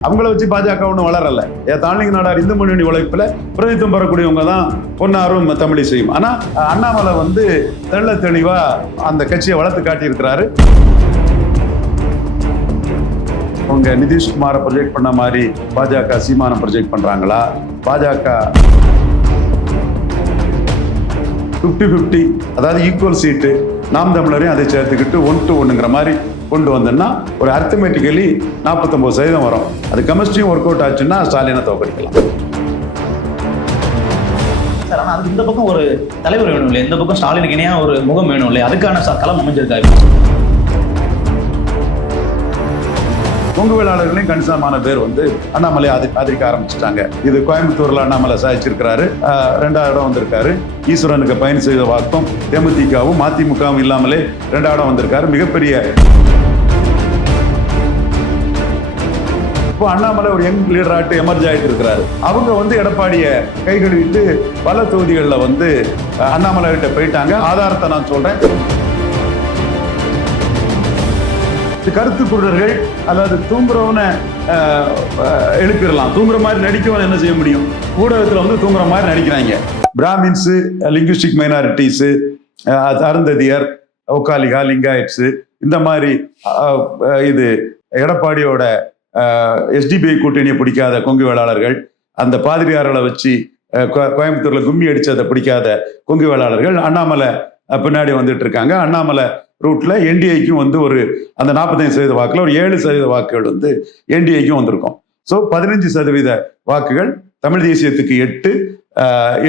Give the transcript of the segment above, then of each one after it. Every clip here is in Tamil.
அவங்கள வச்சு பாஜக ஒன்றும் வளரல. ஏன் தாழ்நிலை நாடார் இந்து முன்னணி உழைப்பில் பிரதித்துவம் பெறக்கூடியவங்க தான் பொன்னாரும் செய்யும் ஆனால் அண்ணாமலை வந்து தெள்ள தெளிவாக அந்த கட்சியை வளர்த்து காட்டியிருக்கிறாரு. அவங்க நிதிஷ்குமாரை ப்ரொஜெக்ட் பண்ண மாதிரி பாஜக சீமானை ப்ரொஜெக்ட் பண்ணுறாங்களா பாஜக ஃபிஃப்டி ஃபிஃப்டி அதாவது ஈக்குவல் சீட்டு நாம் தமிழரையும் அதை சேர்த்துக்கிட்டு ஒன் டு ஒன்றுங்கிற மாதிரி கொண்டு வந்தோம்னா ஒரு அர்த்தமேட்டிக்கலி நாற்பத்தொம்பது சதவீதம் வரும். அது கெமிஸ்ட்ரியும் ஒர்க் அவுட் ஆச்சுன்னா ஸ்டாலினை தோக்கடிக்கலாம் சார் ஆனால் அதுக்கு இந்த பக்கம் ஒரு தலைவர் வேணும் இல்லை இந்த பக்கம் ஸ்டாலினுக்கு இணையாக ஒரு முகம் வேணும் இல்லையா? அதுக்கான ச- களம் அமைஞ்சிருக்காரு கொங்கு வேளாளர்களையும் கணிசமான பேர் வந்து அண்ணாமலை ஆதி ஆதரிக்க ஆரம்பிச்சிட்டாங்க. இது கோயம்புத்தூர்ல அண்ணாமலை சாதிச்சிருக்கிறாரு. ரெண்டாவது இடம் வந்திருக்காரு. ஈஸ்வரனுக்கு பயணம் செய்த வாக்கும் தேமுதிகவும் மதிமுகவும் இல்லாமலே ரெண்டாவது இடம் வந்திருக்காரு. மிகப்பெரிய இப்போ அண்ணாமலை ஒரு யங் லீடராட்டு எமர்ஜ் ஆகிட்டு இருக்கிறாரு அவங்க வந்து எடப்பாடியை கை கழுவிட்டு பல தொகுதிகளில் வந்து அண்ணாமலை கிட்ட போயிட்டாங்க. ஆதாரத்தை நான் சொல்கிறேன் கருத்து குருடர்கள் அதாவது தூங்குறவனை எழுப்பிடலாம். தூங்குற மாதிரி நடிக்கவன் என்ன செய்ய முடியும்? ஊடகத்தில் வந்து தூங்குற மாதிரி நடிக்கிறாங்க. பிராமின்ஸு லிங்குஸ்டிக் மைனாரிட்டிஸு அருந்ததியர் ஒக்காலிகா லிங்காயட்ஸு இந்த மாதிரி இது எடப்பாடியோட எஸ்டிபிஐ கூட்டணியை பிடிக்காத கொங்கு வேளாளர்கள் அந்த பாதிரியார்களை வச்சு கோயம்புத்தூரில் கோயம்புத்தூர்ல கும்மி அடிச்சதை பிடிக்காத கொங்கு வேளாளர்கள் அண்ணாமலை பின்னாடி வந்துட்டு இருக்காங்க. அண்ணாமலை ரூட்ல என்டிஏக்கும் வந்து ஒரு அந்த நாற்பத்தஞ்சு சதவீத வாக்குல ஒரு ஏழு சதவீத வாக்குகள் வந்து என்டிஏக்கும் வந்திருக்கும். ஸோ பதினஞ்சு சதவீத வாக்குகள் தமிழ் தேசியத்துக்கு எட்டு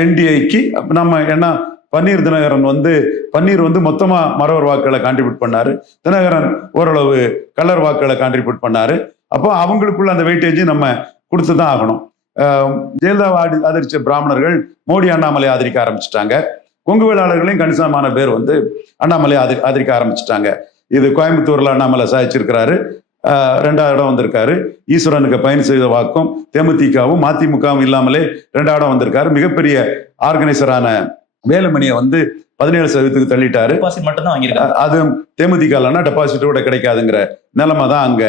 என்டிஏக்கு நம்ம என்ன பன்னீர் தினகரன் வந்து பன்னீர் வந்து மொத்தமா மரவர் வாக்குகளை கான்ட்ரிபியூட் பண்ணாரு. தினகரன் ஓரளவு கலர் வாக்குகளை கான்ட்ரிபியூட் பண்ணாரு. அப்போ அவங்களுக்குள்ள அந்த வெயிட்டேஜ் நம்ம கொடுத்து தான் ஆகணும் ஜெயலலிதா ஆதரிச்ச பிராமணர்கள் மோடி அண்ணாமலை ஆதரிக்க ஆரம்பிச்சிட்டாங்க. கொங்கு வேளாளர்களையும் கணிசமான பேர் வந்து அண்ணாமலை ஆதரி ஆதரிக்க ஆரம்பிச்சிட்டாங்க. இது கோயம்புத்தூர்ல அண்ணாமலை சாதிச்சிருக்கிறாரு. ரெண்டாவது இடம் வந்திருக்காரு. ஈஸ்வரனுக்கு பயன் செய்த வாக்கும் தேமுதிகவும் மதிமுகவும் இல்லாமலே ரெண்டாவது இடம் வந்திருக்காரு. மிகப்பெரிய ஆர்கனைசரான வேலுமணியை வந்து பதினேழு சதவீதத்துக்கு தள்ளிட்டாரு. அது தேமுதிக இல்லைன்னா டெபாசிட்டோட கிடைக்காதுங்கிற நிலைமை தான் அங்க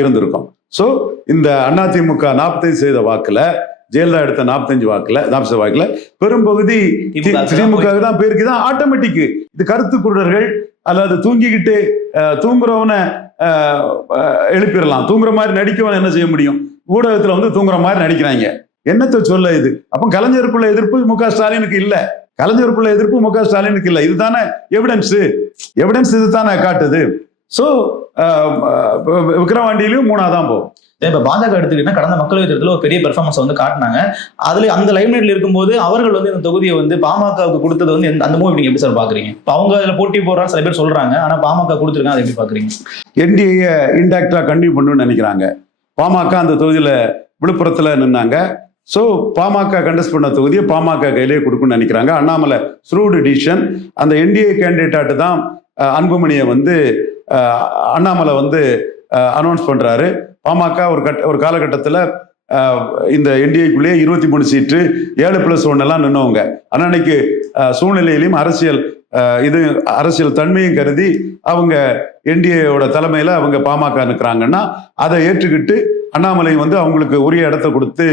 இருந்திருக்கும். ஸோ இந்த அதிமுக நாற்பத்தைந்து சதவீத வாக்குல ஜெயலலிதா எடுத்த நாற்பத்தஞ்சு வாக்குல நாற்பது வாக்குல பெரும்பகுதி திமுக தான் பேருக்கு தான் ஆட்டோமேட்டிக் இது கருத்து குருடர்கள் அல்லது தூங்கிக்கிட்டு தூங்குறவனை எழுப்பிடலாம். தூங்குற மாதிரி நடிக்கவன் என்ன செய்ய முடியும்? ஊடகத்துல வந்து தூங்குற மாதிரி நடிக்கிறாங்க. என்னத்தை சொல்ல இது? அப்போ கலைஞருக்குள்ள எதிர்ப்பு மு க ஸ்டாலினுக்கு இல்ல. கலைஞருக்குள்ள எதிர்ப்பு மு க ஸ்டாலினுக்கு இல்ல. இதுதானே எவிடன்ஸ் எவிடன்ஸ் இதுதானே காட்டுது. ஸோ விக்ரவாண்டியிலும் மூணாதான் போகும். இப்ப பாஜக எடுத்துக்கிட்டா கடந்த மக்களவை தேர்தலில் ஒரு பெரிய பெர்ஃபார்மன்ஸ் வந்து காட்டினாங்க. அதுல அந்த லைம்லைட்ல இருக்கும்போது அவர்கள் வந்து இந்த தொகுதியை வந்து பாமகவுக்கு கொடுத்தது வந்து எந்த- அந்த மூவி நீங்க எப்படி சார் பாக்குறீங்க? இப்ப அவங்க அதுல போட்டி போடுறாங்க சில பேர் சொல்றாங்க ஆனா பாமக கொடுத்துருக்காங்க அதை எப்படி பாக்குறீங்க? என்டிஏ இன்டாக்டா கண்டினியூ பண்ணணும்னு நினைக்கிறாங்க. பாமக அந்த தொகுதியில விழுப்புரத்துல நின்னாங்க. ஸோ பாமக கண்டஸ்ட் பண்ண தொகுதியை பாமக கையிலே கொடுக்கணும்னு நினைக்கிறாங்க. அண்ணாமலை ஸ்ரூடு டிசிஷன் அந்த என்டிஏ கேண்டிடேட்டாட்டு தான் அன்புமணியை வந்து அண்ணாமலை வந்து அனௌன்ஸ் பண்ணுறாரு பாமக ஒரு கட்ட ஒரு காலகட்டத்தில் இந்த என்டிஏக்குள்ளேயே இருபத்தி மூணு சீட்டு ஏழு பிளஸ் ஒன்னெல்லாம் நின்னவங்க. ஆனால் அன்னைக்கு சூழ்நிலையிலையும் அரசியல் இது அரசியல் தன்மையும் கருதி அவங்க என்டிஏவோட தலைமையில அவங்க பாமக நிற்கிறாங்கன்னா அதை ஏற்றுக்கிட்டு அண்ணாமலை வந்து அவங்களுக்கு உரிய இடத்த கொடுத்து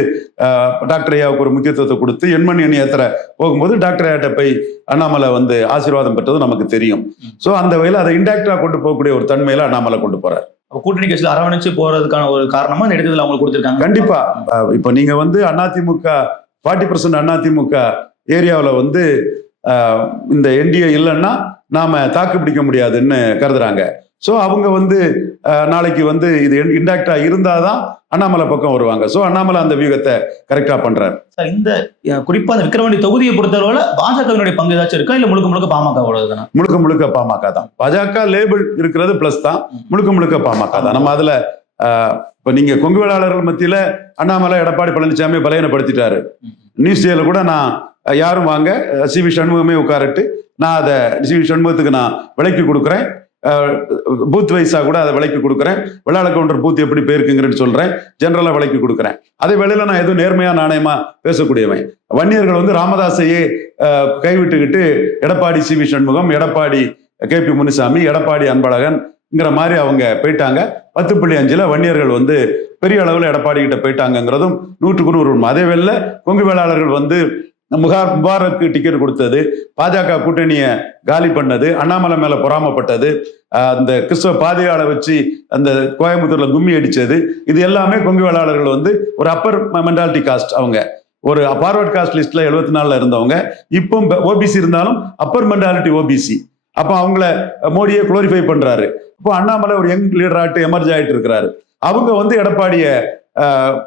டாக்டர் ஐயாவுக்கு ஒரு முக்கியத்துவத்தை கொடுத்து எண்மணி அணி ஏத்திர போகும்போது டாக்டர் ஐயாட்ட போய் அண்ணாமலை வந்து ஆசீர்வாதம் பெற்றது நமக்கு தெரியும். ஸோ அந்த வகையில் அதை இன்டாக்டா கொண்டு போகக்கூடிய ஒரு தன்மையில அண்ணாமலை கொண்டு போறார். அப்ப கூட்டணி கட்சியில் அரவணைச்சு போறதுக்கான ஒரு காரணமா இந்த இடத்துல அவங்க கொடுத்துருக்காங்க. கண்டிப்பா. இப்போ நீங்க வந்து அதிமுக ஃபார்ட்டி பர்சன்ட் அதிமுக ஏரியாவில் வந்து இந்த என்டிஏ இல்லைன்னா நாம தாக்கு பிடிக்க முடியாதுன்னு கருதுறாங்க. ஸோ அவங்க வந்து நாளைக்கு வந்து இது இன்டாக்டா இருந்தாதான் அண்ணாமலை பக்கம் வருவாங்க. ஸோ அண்ணாமலை அந்த வியூகத்தை கரெக்டா பண்றாரு. சார் இந்த அஹ், குறிப்பா அந்த விக்கிரவாண்டி தொகுதியை பொறுத்தளவுல பாஜகவினுடைய பங்கு ஏதாச்சும் இருக்கா? இல்ல முழுக்க முழுக்க பாமகவோட தானே? முழுக்க முழுக்க பாமக தான். பாஜக லேபிள் இருக்கிறது பிளஸ் தான். முழுக்க முழுக்க பாமக தான். நம்ம அதுல இப்ப நீங்க கொங்கு வேளாளர்கள் மத்தியில அண்ணாமலை எடப்பாடி பழனிசாமி பலையனப்படுத்திட்டாரு நியூஸ் டேல கூட நான் யாரும் வாங்க சி வி சண்முகமே உட்காரட்டு நான் அதை சி வி சண்முகத்துக்கு நான் விலைக்கு கொடுக்குறேன். பூத் வைஸா கூட அதை விலைக்கு கொடுக்குறேன். விளையாட கவுண்டர் பூத் எப்படி போயிருக்குங்கிறன்னு சொல்றேன். ஜென்ரலாக விலைக்கு கொடுக்குறேன். அதே வேளையில நான் எதுவும் நேர்மையா நாணயமா பேசக்கூடியவன். வன்னியர்கள் வந்து ராமதாஸையே கைவிட்டுக்கிட்டு Edappadi C V Shanmugam Edappadi K P Munusamy Edappadi அன்பழகன்ங்கிற மாதிரி அவங்க போயிட்டாங்க. பத்து புள்ளி அஞ்சுல வன்னியர்கள் வந்து பெரிய அளவில் எடப்பாடி கிட்ட போயிட்டாங்கங்கிறதும் நூற்றுக்கு நூறு உண்மை. அதே வேலையில் கொங்கு வேளாளர்கள் வந்து முகார் முபாரக்கு டிக்கெட் கொடுத்தது. பாஜக கூட்டணியை காலி பண்ணது. அண்ணாமலை மேல பொறாமப்பட்டது. அந்த கிறிஸ்தவ பாதையாளை வச்சு அந்த கோயம்புத்தூர்ல கும்மி அடிச்சது. இது எல்லாமே கொங்கு வேளாளர்கள் வந்து ஒரு அப்பர் மென்டாலிட்டி காஸ்ட் அவங்க. ஒரு ஃபார்வர்ட் காஸ்ட் லிஸ்ட்ல எழுபத்தி நாலுல இருந்தவங்க. இப்போ ஓபிசி இருந்தாலும் அப்பர் மென்டாலிட்டி ஓபிசி அப்போ அவங்கள மோடியை குளோரிஃபை பண்றாரு. இப்போ அண்ணாமலை ஒரு யங் லீடராட்டு எமர்ஜ் ஆகிட்டு இருக்கிறாரு. அவங்க வந்து எடப்பாடியை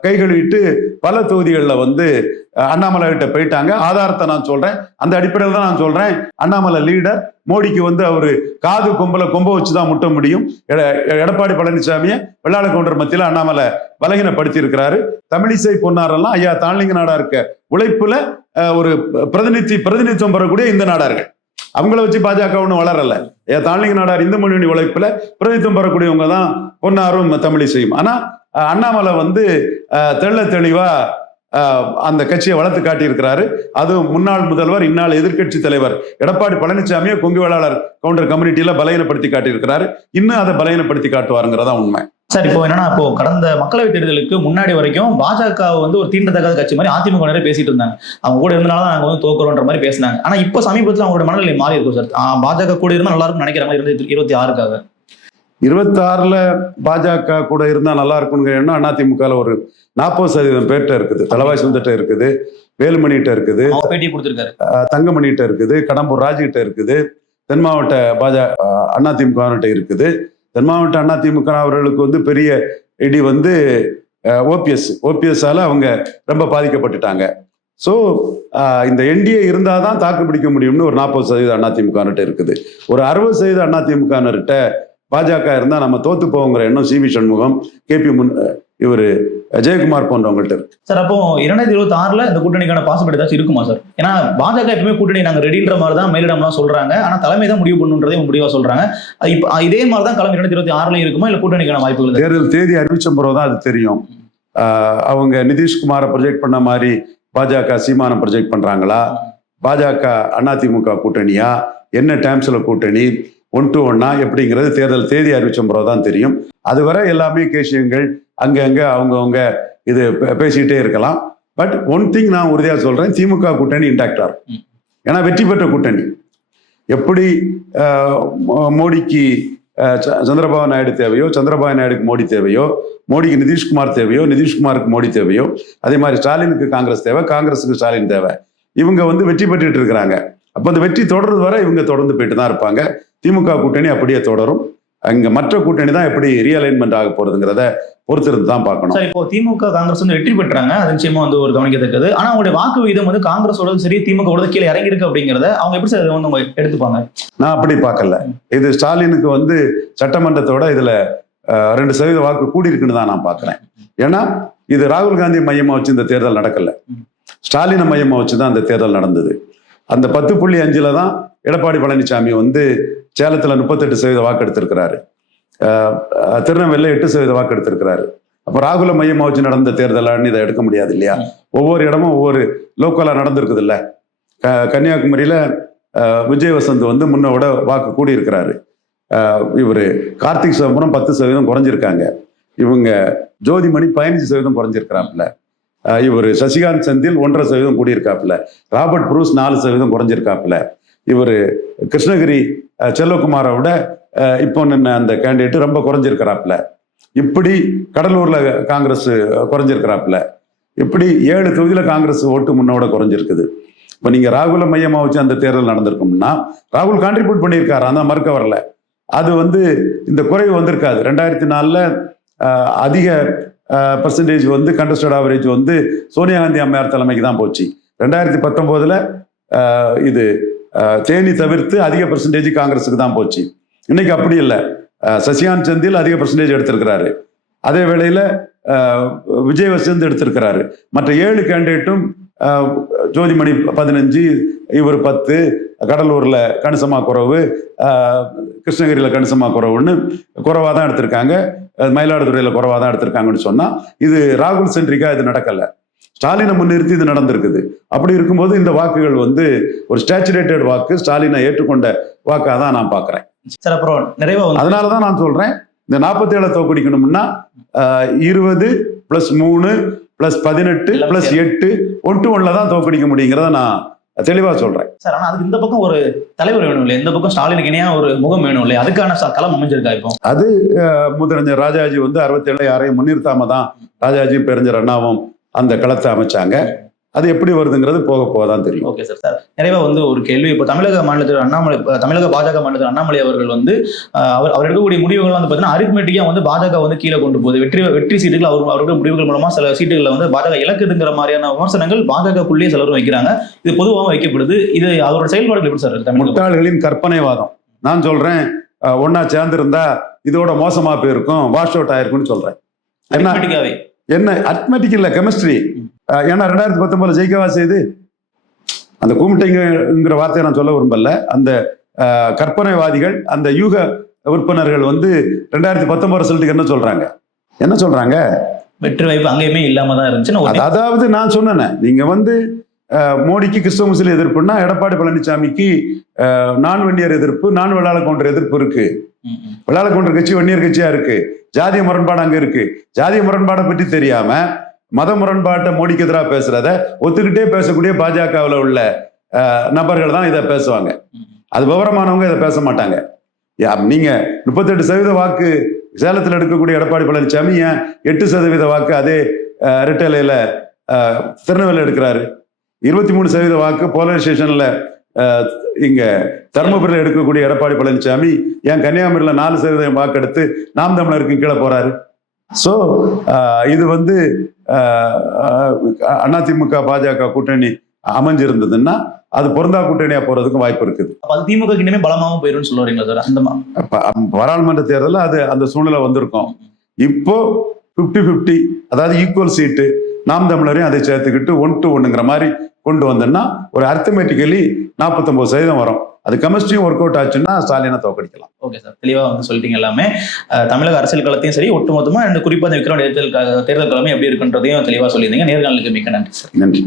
கைகளிட்டு பல தொகுதிகளில் வந்து அண்ணாமலை கிட்ட போயிட்டாங்க. ஆதாரத்தை நான் சொல்றேன். அந்த அடிப்படையில் தான் நான் சொல்றேன். அண்ணாமலை லீடர் மோடிக்கு வந்து அவர் காது கொம்பல கொம்ப வச்சு தான் முட்ட முடியும். எட- எடப்பாடி பழனிசாமியை வெள்ளாள கவுண்டர் மத்தியில் அண்ணாமலை பலகீனப்படுத்தி இருக்கிறாரு தமிழிசை பொன்னாரெல்லாம் ஐயா தாழ்லிங்க நாடா இருக்க உழைப்புல ஒரு பிரதிநிதி பிரதிநிதித்துவம் பெறக்கூடிய இந்த நாடார்கள். அவங்கள வச்சு பாஜக ஒன்றும் வளரல. ஐயா தாழ்லிங்க நாடார் இந்து முன்னணி உழைப்புல பிரதிநிதித்துவம் பெறக்கூடியவங்க தான் பொன்னாரும் தமிழிசையும். ஆனா அண்ணாமலை வந்து ஆஹ், தெள்ள தெளிவா ஆஹ், அந்த கட்சியை வளர்த்து காட்டியிருக்கிறாரு. அது முன்னாள் முதல்வர் இந்நாள் எதிர்க்கட்சி தலைவர் எடப்பாடி பழனிசாமியை கொங்கு வேளாளர் கவுண்டர் கம்யூனிட்டியில பலகீனப்படுத்தி காட்டியிருக்கிறாரு. இன்னும் அதை பலகீனப்படுத்தி காட்டுவாருங்கிறதா உண்மை. சார் இப்போ என்னன்னா இப்போ கடந்த மக்களவைத் தேர்தலுக்கு முன்னாடி வரைக்கும் பாஜக வந்து ஒரு தீண்டத்தக்காத கட்சி மாதிரி அதிமுக நிறைய பேசிட்டு இருந்தாங்க. அவங்க கூட இருந்தனால தான் நாங்க வந்து தோக்குறோன்ற மாதிரி பேசினாங்க. ஆனா இப்போ சமீபத்தில் அவங்களோட மனநிலை மாறி இருக்கும் சார் பாஜக கூட இருந்தால் நல்லா நினைக்கிற மாதிரி இருபத்தி இருபத்தி ஆறுக்காக. இருபத்தாறுல பாஜக கூட இருந்தா நல்லா இருக்குங்கிற எண்ணம் அதிமுகல ஒரு நாற்பது சதவீதம் பேர்கிட்ட இருக்குது. தலவாய் சுந்தட்ட இருக்குது வேலுமணிகிட்ட இருக்குது தங்கமணிகிட்ட இருக்குது கடம்பூர் ராஜுகிட்ட இருக்குது தென் மாவட்ட பாஜ அதிமுகவிட்ட இருக்குது. தென் மாவட்ட அதிமுக அவர்களுக்கு வந்து பெரிய இடி வந்து ஓபிஎஸ் ஓபிஎஸ்ஸால அவங்க ரொம்ப பாதிக்கப்பட்டுட்டாங்க. ஸோ இந்த என்டிஏ இருந்தால் தான் தாக்கு பிடிக்க முடியும்னு ஒரு நாற்பது சதவீதம் அதிமுகவிட்ட இருக்குது. ஒரு அறுபது சதவீதம் அதிமுகவினர்கிட்ட பாஜக இருந்தால் நம்ம தோத்து போவோங்கிற எண்ணம் சி வி சண்முகம் கேபி முன் இவர் ஜெயக்குமார் போன்றவங்கள்ட்ட இருக்கு. சார் அப்போ இரண்டாயிரத்தி இருபத்தி ஆறுல இந்த கூட்டணிக்கான பாசிபிலிட்டி ஏதாச்சும் இருக்குமா சார்? ஏன்னா பாஜக எப்பவுமே கூட்டணி நாங்க ரெடின்ற மாதிரி தான் மேலிடம்லாம் சொல்றாங்க. ஆனா தலைமை தான் முடிவு பண்ணுன்றதே முடிவா சொல்றாங்க. இப்போ இதே மாதிரி தான் கிளம்பி இரண்டாயிரத்தி இருபத்தி ஆறுல இருக்குமா இல்ல கூட்டணிக்கான வாய்ப்புகள்? தேர்தல் தேதி அறிவிச்ச பிறகு தான் அது தெரியும். அவங்க நிதிஷ்குமாரை ப்ரொஜெக்ட் பண்ண மாதிரி பாஜக சீமானம் ப்ரொஜெக்ட் பண்றாங்களா? பாஜக அதிமுக கூட்டணியா? என்ன டேம்ஸ்ல கூட்டணி? ஒன் டு ஒன்னா எப்படிங்கிறது தேர்தல் தேதி அறிவிச்ச பிறகு தான் தெரியும். அதுவரை எல்லாமே கேசியங்கள் அங்கங்க அவங்கவுங்க இது பேசிக்கிட்டே இருக்கலாம். பட் ஒன் திங் நான் உறுதியாக சொல்றேன் திமுக கூட்டணி இன்டாக்டா இருக்கும். ஏன்னா வெற்றி பெற்ற கூட்டணி. எப்படி மோடிக்கு சந்திரபாபு நாயுடு தேவையோ சந்திரபாபு நாயுடுக்கு மோடி தேவையோ மோடிக்கு நிதிஷ்குமார் தேவையோ நிதிஷ்குமாருக்கு மோடி தேவையோ அதே மாதிரி ஸ்டாலினுக்கு காங்கிரஸ் தேவை காங்கிரஸுக்கு ஸ்டாலின் தேவை. இவங்க வந்து வெற்றி பெற்றுட்டு இருக்கிறாங்க. அப்போ அந்த வெற்றி தொடர்றது வரை இவங்க தொடர்ந்து போயிட்டு தான் இருப்பாங்க. திமுக கூட்டணி அப்படியே தொடரும். அங்க மற்ற கூட்டணி தான் எப்படி ரீஅலைன்மெண்ட் ஆக போறதுங்கிறத பொறுத்திருந்து தான் பார்க்கணும். சார் இப்போ திமுக காங்கிரஸ் வந்து வெற்றி பெற்றாங்க. அது நிச்சயமா வந்து ஒரு கவனிக்கத்தக்கது. ஆனா அவங்களுடைய வாக்கு விகிதம் வந்து காங்கிரஸோட சரி திமுக கீழே இறங்கி இருக்கு அப்படிங்கறத அவங்க எப்படி சார் வந்து அவங்க எடுத்துப்பாங்க? நான் அப்படி பார்க்கல. இது ஸ்டாலினுக்கு வந்து சட்டமன்றத்தோட இதுல ரெண்டு சதவீத வாக்கு கூடி இருக்குன்னு தான் நான் பார்க்கிறேன். ஏன்னா இது ராகுல் காந்தி மையமா வச்சு இந்த தேர்தல் நடக்கல. ஸ்டாலினை மையமா வச்சு தான் அந்த தேர்தல் நடந்தது. அந்த பத்து புள்ளி அஞ்சுல தான் எடப்பாடி பழனிசாமி வந்து சேலத்தில் முப்பத்தெட்டு சதவீத வாக்கு எடுத்திருக்கிறாரு திருநெல்வேலியில் எட்டு சதவீத வாக்கு எடுத்திருக்கிறாரு அப்போ ராகுல மையம் வச்சு நடந்த தேர்தலான்னு இதை எடுக்க முடியாது இல்லையா? ஒவ்வொரு இடமும் ஒவ்வொரு லோக்கலாக நடந்திருக்குது இல்லை க கன்னியாகுமரியில் விஜய் வசந்த் வந்து முன்னோட வாக்கு கூடி இருக்கிறாரு இவர் கார்த்திக் சிதம்பரம் பத்து சதவீதம் குறைஞ்சிருக்காங்க. இவங்க ஜோதிமணி பதினஞ்சு சதவீதம் குறைஞ்சிருக்கிறாப்புல. இவர் சசிகாந்த் செந்தில் ஒன்றரை சதவீதம் கூடியிருக்காப்புல. ராபர்ட் ப்ரூஸ் நாலு சதவீதம் குறைஞ்சிருக்காப்புல. இவர் கிருஷ்ணகிரி செல்வகுமாரை விட இப்போ நின்ன அந்த கேண்டிடேட் ரொம்ப குறைஞ்சிருக்கிறாப்புல. இப்படி கடலூர்ல காங்கிரஸ் குறைஞ்சிருக்கிறாப்புல. இப்படி ஏழு தொகுதியில் காங்கிரஸ் ஓட்டு முன்னோட குறைஞ்சிருக்குது. இப்போ நீங்கள் ராகுல மையமாக வச்சு அந்த தேர்தல் நடந்திருக்கும்னா ராகுல் கான்ட்ரிபியூட் பண்ணியிருக்காரு அந்த மறுக்க வரல. அது வந்து இந்த குறைவு வந்திருக்காது. ரெண்டாயிரத்தி நாலில் அதிக பர்சன்டேஜ் வந்து கண்டஸ்டட் ஆவரேஜ் வந்து சோனியா காந்தி அம்மையார் தலைமைக்கு தான் போச்சு. ரெண்டாயிரத்தி பத்தொம்போதில் இது தேனி தவிர்த்து அதிக பர்சன்டேஜ் காங்கிரஸுக்கு தான் போச்சு. இன்னைக்கு அப்படி இல்லை. சசிகாந்த் செந்தில் அதிக பர்சன்டேஜ் எடுத்திருக்கிறாரு. அதே வேளையில் விஜய் வசந்த் எடுத்திருக்கிறாரு. மற்ற ஏழு கேண்டிடேட்டும் ஜோதிமணி பதினஞ்சு இவர் பத்து கடலூரில் கணிசமாக குறவு கிருஷ்ணகிரியில் கணிசமாக குறவுன்னு குறவாக தான் எடுத்திருக்காங்க. மயிலாடுதுறையில் குறவாக தான் எடுத்திருக்காங்கன்னு சொன்னால் இது ராகுல் சென்ட்ரிக்காக இது நடக்கலை. ஸ்டாலினை முன்னிறுத்தி இது நடந்திருக்குது. அப்படி இருக்கும்போது இந்த வாக்குகள் வந்து ஒரு ஸ்டாச்சுரேட்டட் வாக்கு ஸ்டாலினை ஏற்றுக்கொண்ட வாக்காக தான் நான் பார்க்குறேன். சார் அப்புறம் நிறைவா வந்து அதனால தான் நான் சொல்றேன். இந்த நாற்பத்தேழை தோக்கடிக்கணும்னா ஆஹ், இருபது பிளஸ் மூணு பிளஸ் பதினெட்டு பிளஸ் எட்டு ஒன் டு ஒன்ல தான் தோக்கடிக்க முடியுங்கிறத நான் தெளிவா சொல்றேன். சார் ஆனா அதுக்கு இந்த பக்கம் ஒரு தலைவர் வேணும் இல்லையா? இந்த பக்கம் ஸ்டாலினுக்கு இணையா ஒரு முகம் வேணும் இல்லையா? அதுக்கான களம் அமைஞ்சிருக்கா இப்போ? அது முதலமைச்சர் ராஜாஜி வந்து அறுபத்தேழு யாரையும் முன்னிறுத்தாம தான் ராஜாஜியும் பெருஞ்சர் அண்ணாவும் அந்த களத்தை அமைச்சாங்க. அது எப்படி வருதுங்கிறது போக போக தான் தெரியும். ஓகே சார் சார் நிறைவா வந்து ஒரு கேள்வி. இப்போ தமிழக மாநிலத்தில் அண்ணாமலை தமிழக பாஜக மாநிலத்தில் அண்ணாமலை அவர்கள் வந்து அவர் அவர் எடுக்கக்கூடிய முடிவுகள் வந்து பார்த்தீங்கன்னா அரித்மெட்டிக்கா வந்து பாஜக வந்து கீழே கொண்டு போகுது. வெற்றி வெற்றி சீட்டுகள் அவர் அவருடைய முடிவுகள் மூலமா சில சீட்டுகளை வந்து பாஜக இழக்குதுங்கிற மாதிரியான விமர்சனங்கள் பாஜகக்குள்ளேயே சிலரும் வைக்கிறாங்க. இது பொதுவாக வைக்கப்படுது. இது அவரோட செயல்பாடுகள் எப்படி சார் தமிழக முட்டாள்களின் கற்பனைவாதம். நான் சொல்றேன் ஒண்ணா சேர்ந்திருந்தா இதோட மோசமா போயிருக்கும் வாஷ் அவுட் ஆயிருக்கும்னு சொல்றேன். என்ன இல்ல கெமிஸ்ட்ரி ஏன்னா ரெண்டாயிரத்தி பத்தொன்பதுல ஜெயிக்கவா செய்து? அந்த கூமிட்டைங்கிற வார்த்தையை நான் சொல்ல விரும்பல. அந்த கற்பனைவாதிகள் அந்த யூக உறுப்பினர்கள் வந்து ரெண்டாயிரத்தி பத்தொன்பது ரிசல்ட்டுக்கு என்ன சொல்றாங்க? என்ன சொல்றாங்க? வெற்றி வாய்ப்பு அங்கேயுமே இல்லாம தான் ஒரு அதாவது நான் சொன்னேன் நீங்க வந்து மோடிக்கு கிறிஸ்தவ முஸ்லீம் எதிர்ப்புன்னா எடப்பாடி பழனிசாமிக்கு நான் வன்னியர் எதிர்ப்பு நான் வெள்ளாள கவுண்டர் எதிர்ப்பு இருக்கு. வெள்ளாள கவுண்டர் கட்சி வன்னியர் கட்சியா இருக்கு. ஜாதிய முரண்பாடு அங்க இருக்கு. ஜாதிய முரண்பாடை பற்றி தெரியாம மத முரண்பாட்டை மோடிக்கு எதிராக பேசுறத ஒத்துக்கிட்டே பேசக்கூடிய பாஜகவில் உள்ள நபர்கள் தான் இதை பேசுவாங்க. அது விவரமானவங்க இதை பேச மாட்டாங்க. யா, நீங்க முப்பத்தெட்டு சதவீத வாக்கு சேலத்தில் எடுக்கக்கூடிய எடப்பாடி பழனிசாமி ஏன் எட்டு சதவீத வாக்கு அதே ரிட்டேலையில் திருநெல்வேலி எடுக்கிறாரு? இருபத்தி மூணு சதவீத வாக்கு போலரைசேஷன்ல இங்க தருமபுரியில் எடுக்கக்கூடிய எடப்பாடி பழனிசாமி ஏன் கன்னியாகுமரியில் நாலு சதவீதம் வாக்கு எடுத்து நாம் தமிழருக்கு கீழே போறாரு. ஸோ இது வந்து அதிமுக பாஜக கூட்டணி அமைஞ்சிருந்ததுன்னா அது பொருந்தா கூட்டணியா போறதுக்கு வாய்ப்பு இருக்குது. அப்ப அது திமுக கிட்டமே பலமாவும் போயிரும்னு சொல்ல வரீங்களா சார்? அந்த பாராளுமன்ற தேர்தலில் அது அந்த சூழ்நிலை வந்திருக்கும். இப்போ 50 50 அதாவது ஈக்குவல் சீட்டு நாம் தமிழரையும் அதை சேர்த்துக்கிட்டு ஒன் டு ஒன்னுங்கிற மாதிரி கொண்டு வந்தோம்னா ஒரு அர்த்தமேட்டிக்கலி நாற்பத்தொன்பது சதவீதம் வரும். அது கெமிஸ்ட்ரியும் ஒர்க் அவுட் ஆச்சுன்னா ஸ்டாலினை தோக்கடிக்கலாம் ஓகே சார் தெளிவா வந்து சொல்லிட்டீங்க எல்லாமே. தமிழக அரசியல் களத்தையும் சரி ஒட்டுமொத்தமா இந்த குறிப்பா இந்த விக்ரம் தேர்தல் தேர்தல் கிழமை எப்படி இருக்குன்றதையும் தெளிவா சொல்லியிருந்தீங்க. நேர்காணலுக்கு மிக்க நன்றி சார் நன்றி.